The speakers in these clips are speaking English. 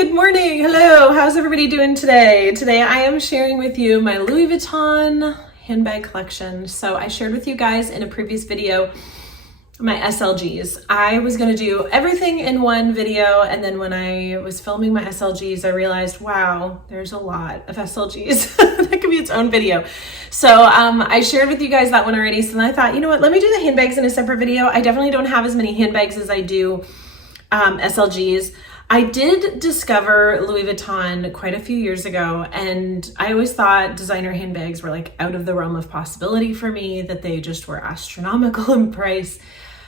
good morning. Hello, how's everybody doing today? Today I am sharing with you my Louis Vuitton handbag collection. So I shared with you guys in a previous video my SLGs. I was going to do everything in one video, and then when I was filming my SLGs, I realized, wow, there's a lot of SLGs. That could be its own video. So I shared with you guys that one already. So then I thought, you know what, let me do the handbags in a separate video. I definitely don't have as many handbags as I do SLGs. I did discover Louis Vuitton quite a few years ago, and I always thought designer handbags were like out of the realm of possibility for me, that they just were astronomical in price.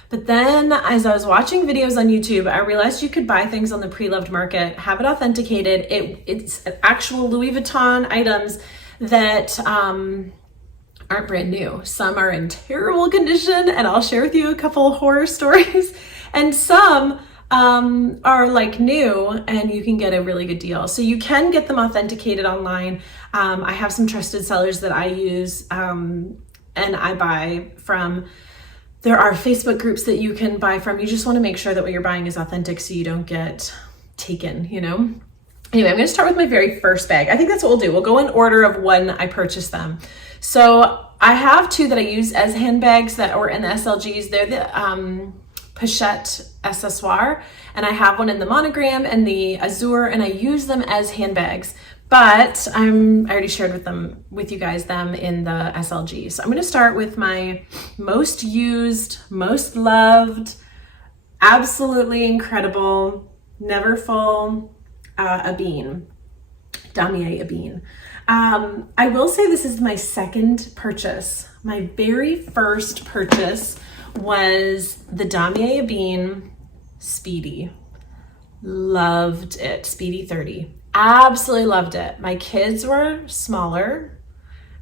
But then as I was watching videos on YouTube, I realized you could buy things on the pre-loved market, have it authenticated. It's actual Louis Vuitton items that aren't brand new. Some are in terrible condition, and I'll share with you a couple horror stories, and some are like new and you can get a really good deal. So you can get them authenticated online. I have some trusted sellers that I use and I buy from. There are Facebook groups that you can buy from. You just want to make sure that what you're buying is authentic so you don't get taken, you know? Anyway, I'm going to start with my very first bag. I think that's what we'll do. We'll go in order of when I purchased them. So I have two that I use as handbags that were in the SLGs. They're the Pachette Accessoire, and I have one in the monogram and the Azure, and I use them as handbags, but I already shared with you guys them in the SLG. So I'm going to start with my most used, most loved, absolutely incredible Neverfull Damier Ebene. I will say this is my second purchase. My very first purchase was the Damier Ebene Speedy. Loved it. Speedy 30. Absolutely loved it. My kids were smaller,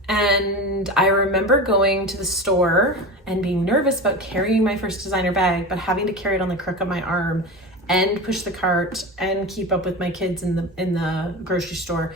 and I remember going to the store and being nervous about carrying my first designer bag, but having to carry it on the crook of my arm and push the cart and keep up with my kids in the grocery store.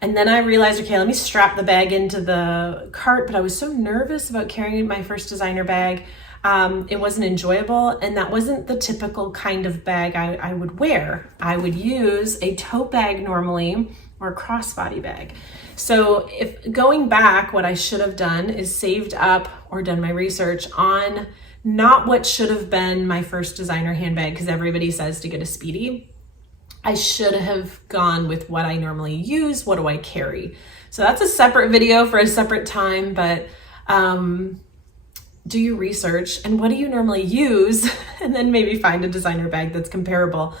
And then I realized, okay, let me strap the bag into the cart, but I was so nervous about carrying my first designer bag. It wasn't enjoyable, and that wasn't the typical kind of bag I would wear. I would use a tote bag normally, or a crossbody bag. So if going back, what I should have done is saved up or done my research on not what should have been my first designer handbag, because everybody says to get a Speedy. I should have gone with what I normally use. What do I carry? So that's a separate video for a separate time, but do your research and what do you normally use, and then maybe find a designer bag that's comparable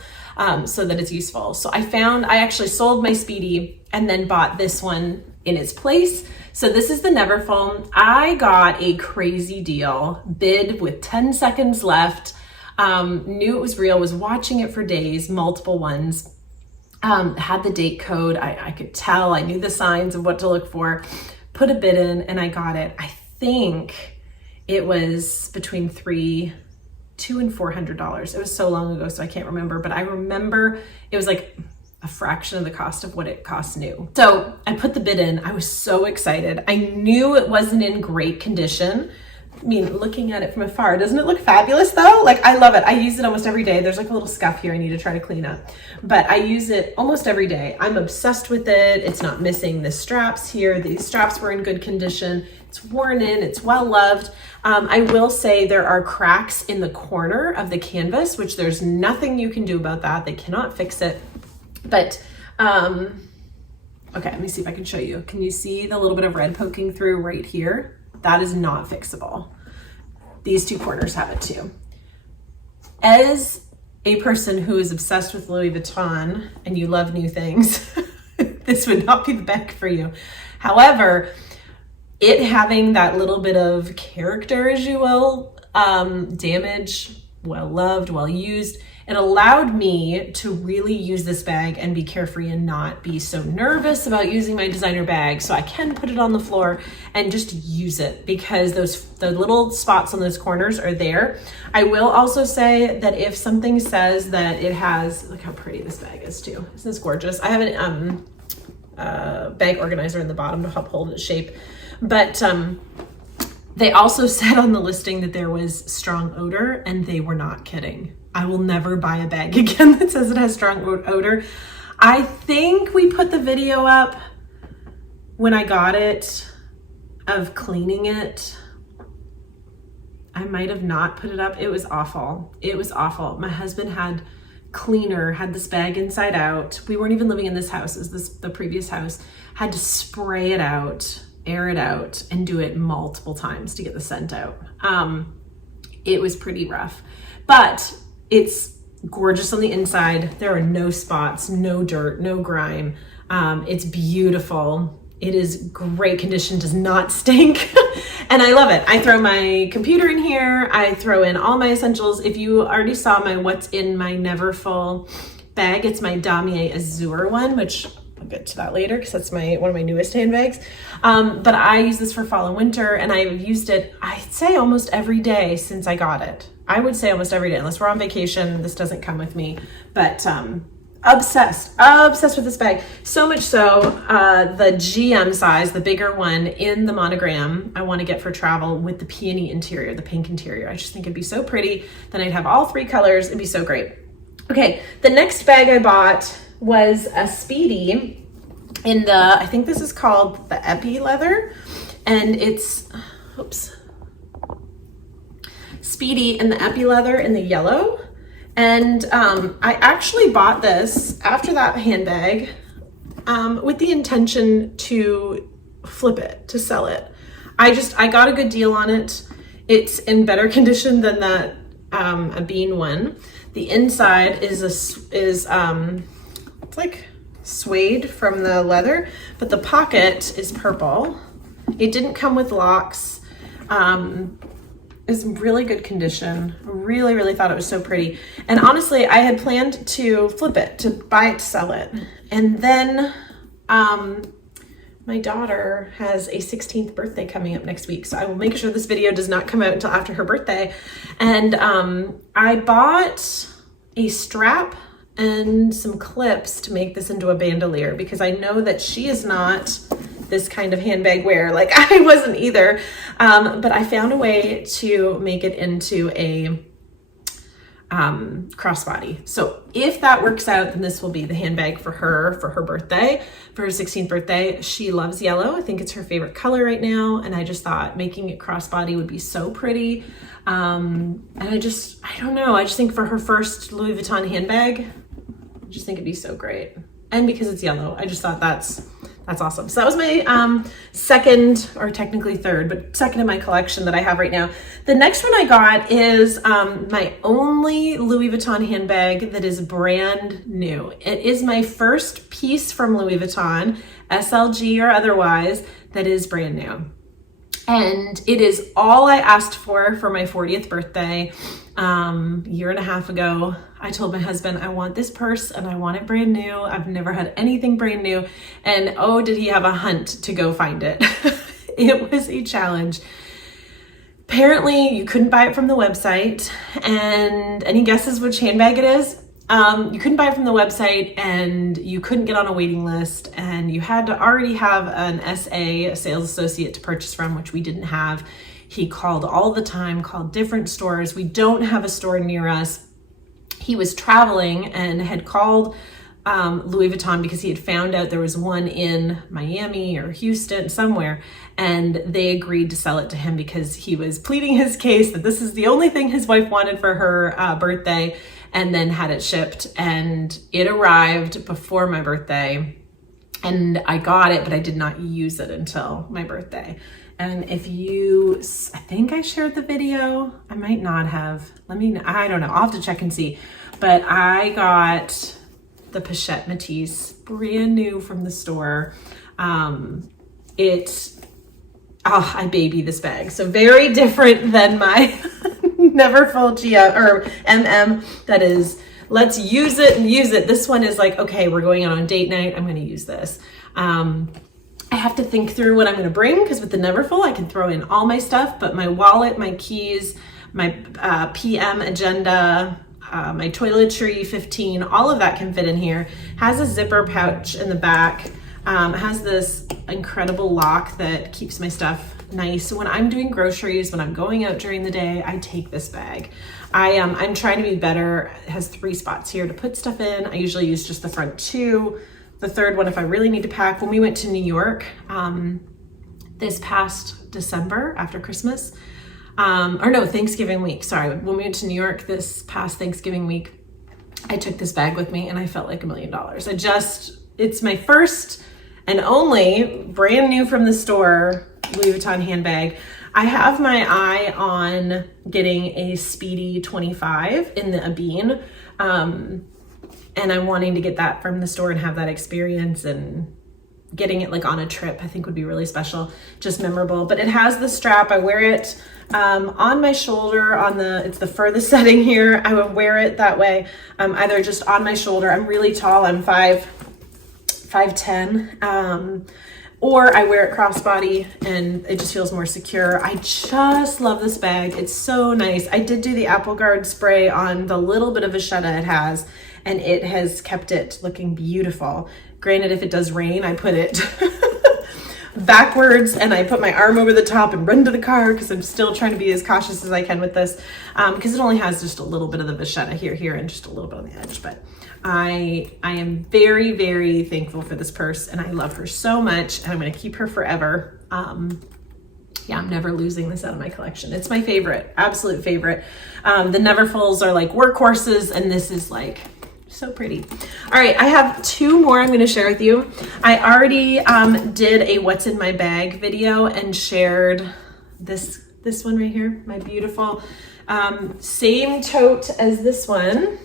so that it's useful. So I actually sold my Speedy and then bought this one in its place. So this is the Neverfull. I got a crazy deal, bid with 10 seconds left, knew it was real, was watching it for days, multiple ones, had the date code. I could tell, I knew the signs of what to look for, put a bid in, and I got it. I think it was between $200 and $400. It was so long ago, so I can't remember, but I remember it was like a fraction of the cost of what it costs new. So I put the bid in. I was so excited. I knew it wasn't in great condition. I mean, looking at it from afar, doesn't it look fabulous though? Like, I love it. I use it almost every day. There's like a little scuff here I need to try to clean up, but I use it almost every day. I'm obsessed with it. It's not missing the straps here. These straps were in good condition. It's worn in, it's well loved. I will say there are cracks in the corner of the canvas, which there's nothing you can do about that. They cannot fix it. But, okay, let me see if I can show you. Can you see the little bit of red poking through right here? That is not fixable. These two corners have it too. As a person who is obsessed with Louis Vuitton and you love new things, this would not be the bag for you. However, it having that little bit of character, as you will, damage, well loved, well used, it allowed me to really use this bag and be carefree and not be so nervous about using my designer bag. So I can put it on the floor and just use it, because the little spots on those corners are there. I will also say that if something says that it has, look how pretty this bag is too. Isn't this gorgeous? I have a bag organizer in the bottom to help hold its shape. But they also said on the listing that there was strong odor, and they were not kidding. I will never buy a bag again that says it has strong odor. I think we put the video up when I got it of cleaning it. I might have not put it up. It was awful. It was awful. My husband had this bag inside out. We weren't even living in this house, the previous house. Had to spray it out, air it out, and do it multiple times to get the scent out. It was pretty rough, but it's gorgeous on the inside. There are no spots, no dirt, no grime. It's beautiful. It is great condition, does not stink. And I love it. I throw my computer in here. I throw in all my essentials. If you already saw my what's in my Neverfull bag, it's my Damier Azure one, which I'll get to that later because that's one of my newest handbags. But I use this for fall and winter, and I've used it, I'd say almost every day since I got it. I would say almost every day, unless we're on vacation. This doesn't come with me, but obsessed with this bag. So much so, the GM size, the bigger one in the monogram, I want to get for travel with the peony interior, the pink interior. I just think it'd be so pretty. Then I'd have all 3 colors. It'd be so great. Okay, the next bag I bought was a Speedy in the, I think this is called the Epi leather, and it's, Speedy in the Epi leather in the yellow. And I actually bought this after that handbag with the intention to flip it, to sell it. I got a good deal on it. It's in better condition than that a bean one. The inside is it's like suede from the leather, but the pocket is purple. It didn't come with locks. Is really good condition. Really, really thought it was so pretty. And honestly, I had planned to flip it, to buy it, to sell it. And then my daughter has a 16th birthday coming up next week. So I will make sure this video does not come out until after her birthday. And I bought a strap and some clips to make this into a bandolier because I know that she is not this kind of handbag wear. Like I wasn't either. But I found a way to make it into a crossbody. So if that works out, then this will be the handbag for her birthday, for her 16th birthday. She loves yellow. I think it's her favorite color right now. And I just thought making it crossbody would be so pretty. And I don't know. I just think for her first Louis Vuitton handbag, I just think it'd be so great. And because it's yellow, I just thought that's awesome. So that was my second, or technically third, but second in my collection that I have right now. The next one I got is my only Louis Vuitton handbag that is brand new. It is my first piece from Louis Vuitton, SLG or otherwise, that is brand new. And it is all I asked for my 40th birthday. Year and a half ago, I told my husband, I want this purse and I want it brand new. I've never had anything brand new. And oh, did he have a hunt to go find it. It was a challenge. Apparently you couldn't buy it from the website. And any guesses which handbag it is? You couldn't buy it from the website and you couldn't get on a waiting list and you had to already have an SA, a sales associate, to purchase from, which we didn't have. He called all the time, called different stores. We don't have a store near us. He was traveling and had called Louis Vuitton because he had found out there was one in Miami or Houston, somewhere, and they agreed to sell it to him because he was pleading his case that this is the only thing his wife wanted for her birthday, and then had it shipped, and it arrived before my birthday, and I got it, but I did not use it until my birthday. And I think I shared the video. I might not have. I don't know. I'll have to check and see. But I got the Pachette Matisse, brand new from the store. I baby this bag. So very different than my Neverfull GM or MM. That is, let's use it and use it. This one is like, okay, we're going out on date night. I'm going to use this. I have to think through what I'm going to bring, because with the Neverfull, I can throw in all my stuff, but my wallet, my keys, my PM agenda, my toiletry 15, all of that can fit in here. Has a zipper pouch in the back. Has this incredible lock that keeps my stuff nice. So when I'm doing groceries, when I'm going out during the day, I take this bag. I'm trying to be better. It has 3 spots here to put stuff in. I usually use just the front 2. The third one if I really need to pack. When we went to New York this past December after Christmas, or no, Thanksgiving week, sorry. When we went to New York this past Thanksgiving week, I took this bag with me and I felt like $1 million. It's my first and only brand new from the store Louis Vuitton handbag. I have my eye on getting a Speedy 25 in the Abine. And I'm wanting to get that from the store and have that experience, and getting it like on a trip I think would be really special, just memorable. But it has the strap. I wear it on my shoulder it's the furthest setting here. I would wear it that way, either just on my shoulder. I'm really tall. I'm 5'10", or I wear it crossbody and it just feels more secure. I just love this bag. It's so nice. I did do the Apple Guard spray on the little bit of vachetta it has, and it has kept it looking beautiful. Granted, if it does rain, I put it backwards and I put my arm over the top and run to the car, because I'm still trying to be as cautious as I can with this, because it only has just a little bit of the vachetta here, and just a little bit on the edge. But I am very, very thankful for this purse, and I love her so much, and I'm going to keep her forever. Yeah, I'm never losing this out of my collection. It's my favorite, absolute favorite. The Neverfulls are like workhorses, and this is like so pretty. All right, I have 2 more I'm going to share with you. I already did a what's in my bag video and shared this one right here, my beautiful same tote as this one,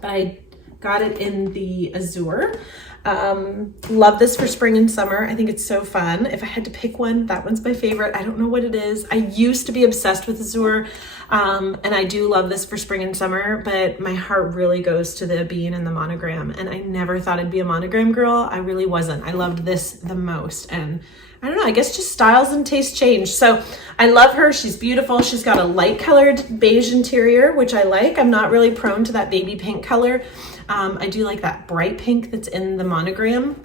but I got it in the Azure. Love this for spring and summer. I think it's so fun. If I had to pick one, that one's my favorite. I don't know what it is. I used to be obsessed with Azure, and I do love this for spring and summer, but my heart really goes to the bean and the monogram, and I never thought I'd be a monogram girl. I really wasn't. I loved this the most, and I don't know, I guess just styles and taste change. So I love her. She's beautiful. She's got a light colored beige interior, which I like. I'm not really prone to that baby pink color. I do like that bright pink that's in the monogram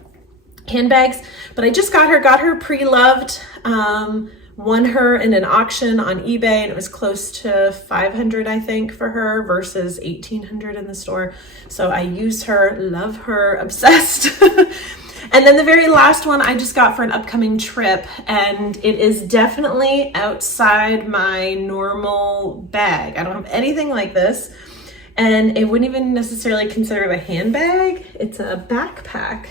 handbags, but I just got her pre-loved, won her in an auction on eBay, and it was close to 500, I think, for her versus 1,800 in the store. So I use her, love her, obsessed. And then the very last one I just got for an upcoming trip, and it is definitely outside my normal bag. I don't have anything like this. And it wouldn't even necessarily consider it a handbag. It's a backpack.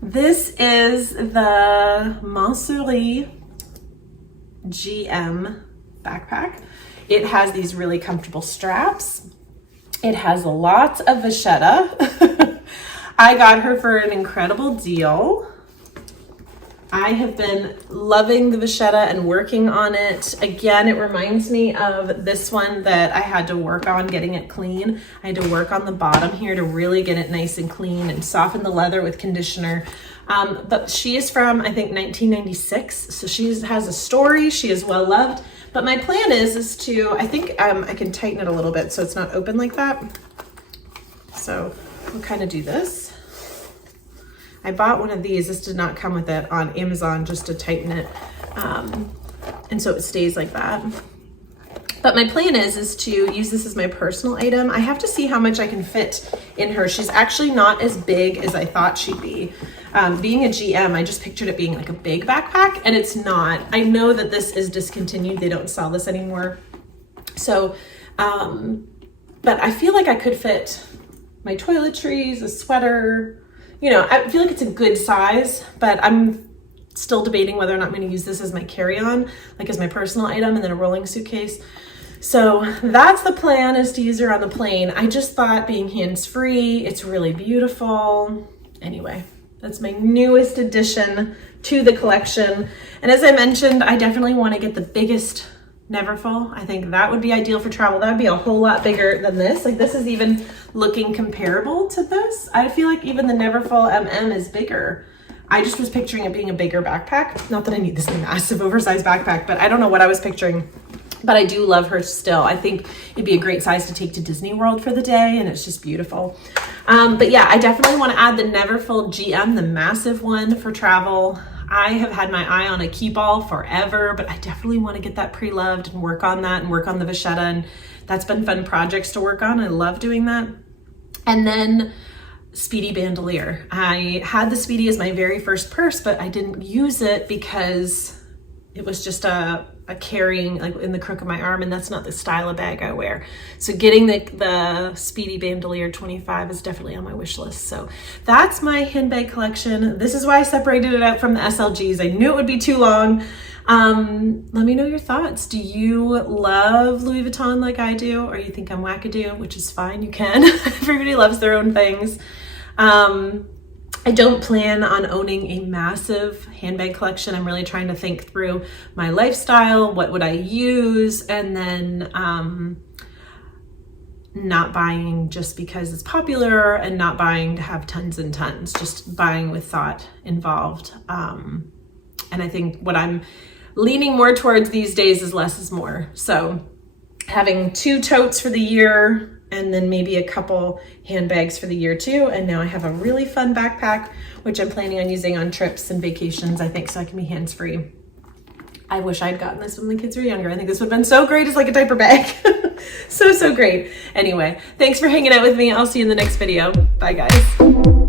This is the Masculinity GM backpack. It has these really comfortable straps. It has lots of vachetta. I got her for an incredible deal. I have been loving the vachetta and working on it. Again, it reminds me of this one that I had to work on getting it clean. I had to work on the bottom here to really get it nice and clean and soften the leather with conditioner. But she is from, I think, 1996. So she has a story. She is well loved. But my plan is to, I think I can tighten it a little bit so it's not open like that. So we'll kind of do this. I bought one of these. This did not come with it on Amazon, just to tighten it. And so it stays like that. But my plan is to use this as my personal item. I have to see how much I can fit in her. She's actually not as big as I thought she'd be. Being a GM, I just pictured it being like a big backpack, and it's not. I know that this is discontinued. They don't sell this anymore. So, but I feel like I could fit my toiletries, a sweater. You know, I feel like it's a good size, but I'm still debating whether or not I'm going to use this as my carry-on, like as my personal item, and then a rolling suitcase. So that's the plan, is to use her on the plane. I just thought being hands-free, it's really beautiful. Anyway, that's my newest addition to the collection. And as I mentioned, I definitely want to get the biggest Neverfull. I think that would be ideal for travel. That would be a whole lot bigger than this. Like, this is even looking comparable to this. I feel like even the Neverfull MM is bigger. I just was picturing it being a bigger backpack. Not that I need this massive oversized backpack, but I don't know what I was picturing. But I do love her still. I think it'd be a great size to take to Disney World for the day, and it's just beautiful. But yeah, I definitely want to add the Neverfull GM, the massive one for travel. I have had my eye on a key ball forever, but I definitely want to get that pre-loved and work on that and work on the vachetta, and that's been fun projects to work on. I love doing that. And then Speedy bandolier. I had the Speedy as my very first purse, but I didn't use it because it was just a carrying like in the crook of my arm, and that's not the style of bag I wear. So getting the Speedy bandolier 25 is definitely on my wish list. So that's my handbag collection. This is why I separated it out from the SLGs. I knew it would be too long. Let me know your thoughts. Do you love Louis Vuitton like I do, or you think I'm wackadoo, which is fine, you can. Everybody loves their own things. I don't plan on owning a massive handbag collection. I'm really trying to think through my lifestyle, what would I use, and then not buying just because it's popular and not buying to have tons and tons, just buying with thought involved. And I think what I'm leaning more towards these days is less is more. So having 2 totes for the year, and then maybe a couple handbags for the year too. And now I have a really fun backpack, which I'm planning on using on trips and vacations, I think, so I can be hands-free. I wish I'd gotten this when the kids were younger. I think this would have been so great as like a diaper bag. So great. Anyway, thanks for hanging out with me. I'll see you in the next video. Bye guys.